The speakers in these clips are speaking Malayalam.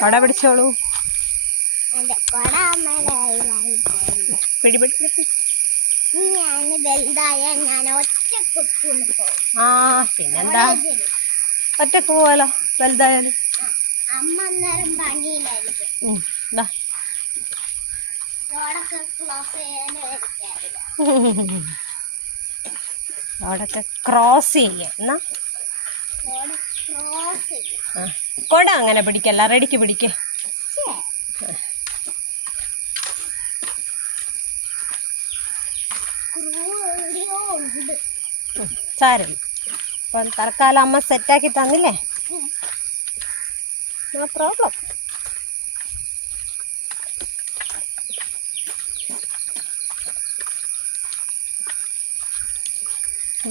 കൊട പിടിച്ചോളൂ. പിടി പിടി പിടി. ആ പിന്നെന്താ, ഒറ്റക്ക് പോവാലോ വലുതായാലും. അവിടൊക്കെ ക്രോസ് ചെയ്യാം എന്നാ. കൊട അങ്ങനെ പിടിക്കല്ല, റെഡിക്ക് പിടിക്ക്. സാരമില്ല, അപ്പം തൽക്കാലം അമ്മ സെറ്റാക്കി തന്നില്ലേ, നോ പ്രോബ്ലം.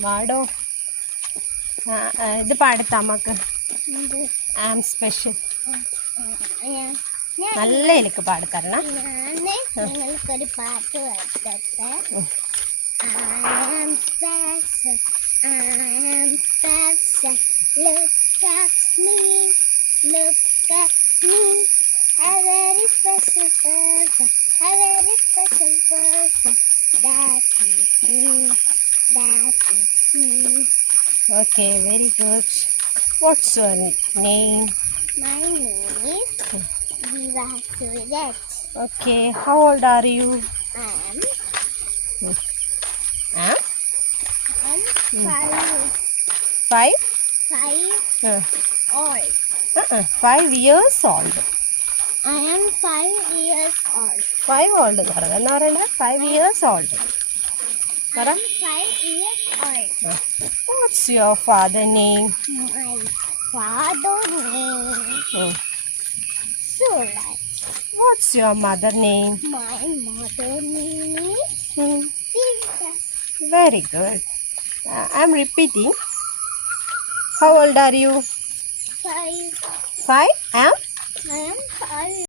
വാടോ, ഇത് പാടത്താ അമ്മക്ക്. ആം സ്പെഷ്യൽ നല്ല എനിക്ക് പാടിത്തരണം. ഞങ്ങൾക്കൊരു പാട്ട് പാടട്ടെ. Look at me, look at me, a very special person, a very special person. That is me, that is me. Okay, very good. What's your name? My name is Diva Suraj. Okay, how old are you? I'm 5 old. 5 years old. I am 5 years old. 5 old എന്ന് പറയണ്ട, 5 years old. I am 5 years old. What's your father name? My father name Suraj. What's your mother name? My mother name is Sita. Very good. I'm repeating. How old are you? 5. 5? I am 5.